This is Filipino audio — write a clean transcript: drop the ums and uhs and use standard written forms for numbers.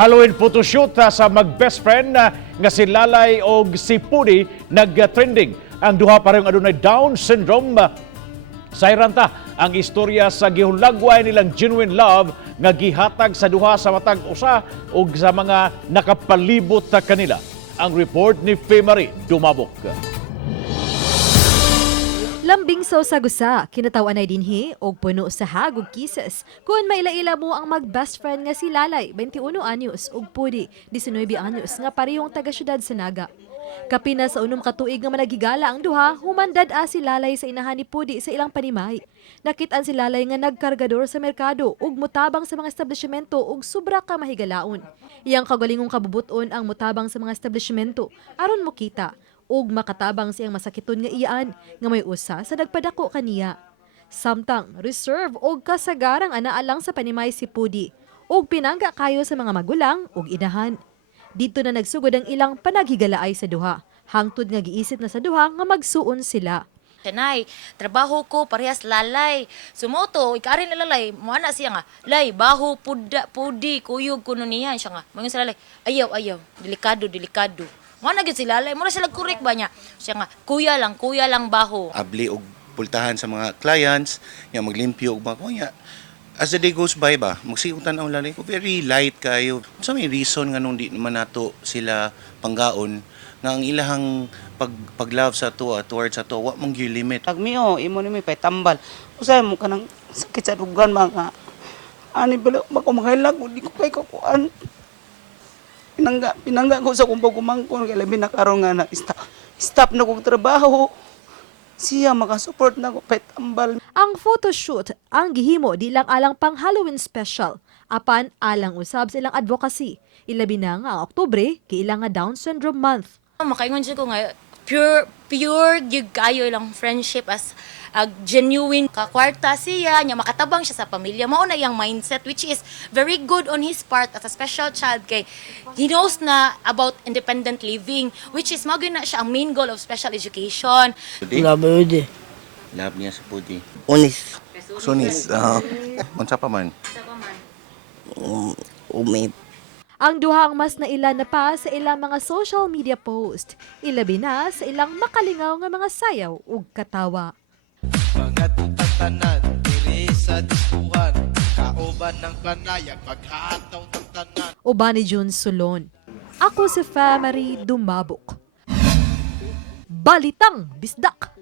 Halloween photoshoot sa mag-best friend nga si Lalay o si Pudi nag-trending. Ang duha parehong adunay Down syndrome. Sayranta ang istorya sa gihulagway nilang genuine love nga gihatag sa duha sa matag usa ug sa mga nakapalibot sa kanila. Ang report ni Faye Marie Dumabok. Lambing sa gusa, kinatawan ay dinhi og puno sa hagog kisses. Kung maila-ila mo ang mag-best friend nga si Lalay, 21 anyos, ug Pudi, 19 anyos, nga parehong taga-syudad sa Naga. Kapina sa unom ka tuig nga managigala ang duha, humandad si Lalay sa inahan ni Pudi sa ilang panimay. Nakit-an si Lalay nga nagkargador sa merkado ug mutabang sa mga establishmento ug sobra ka mahigalaon. Iyang kagalingong kabubuton ang mutabang sa mga establishmento aron mokita ug makatabang siyang masakiton nga iyaan nga may usa sa nagpadako kaniya. Samtang reserve ug kasagarang anaalang sa panimay si Pudi ug pinangga kayo sa mga magulang ug inahan. Dito na nagsugod ang ilang panaghigalaay sa duha. Hangtod nga giisip na sa duha nga magsuon sila. Kanay, trabaho ko parehas Lalay. Sumoto, ikarin na Lalay, muana siya nga, Lay, baho, pudi, kuyog, kuno niya. Siya nga, mga sa Lalay, ayaw, delikado. Muana gyud si Lalay, muna sila correct ba niya? Siya nga, kuya lang baho. Abli og pultahan sa mga clients, nga maglimpyo og mga kuya. As the day goes by ba, magsiutan ang Lalay ko, very light kayo. Sa may reason nga nung di naman nato sila panggaon, nga ang ilahang pag-love sa tuwa, towards sa tuwa, wa mong limit. Pag miyo, imo ni may tambal. Usay mo ka ng sakit sa dugan mga. Ani bala, bako makailag, di ko kay kakuan. Pinangga ko sa kumpag kumangkon, kaya labi na karoon nga na, stop na kong trabaho. Siya makasupport na ko, pay tambal. Ang photoshoot ang gihimo di lang alang pang Halloween special, apan alang usab sa ilang advocacy. Ilabi na nga ang Oktubre, kailang nga Down Syndrome Month. Makaingon siya ko nga, pure gyud kayo ilang friendship as genuine kakwarta siya nya makatabang siya sa pamilya mao na iyang mindset which is very good on his part as a special child kay he knows na about independent living which is mao na siya ang main goal of special education. Labi Love niya sa Pudi. Unis. Sunis, unsa pa man? Umip. Ang duha ang mas nailan na pa sa ilang mga social media post. Ilabi na sa ilang makalingaw nga mga sayaw ug katawa. Mga tutatanan, diri sa diskuhan, kauban ng panayag, paghataw ng tanan. Uban ni June Solon. Ako si Faye Marie Dumabok. Balitang Bisdak.